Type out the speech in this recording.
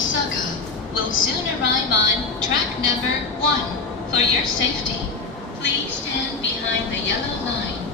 Saga will soon arrive on track number 1. For your safety, please stand behind the yellow line.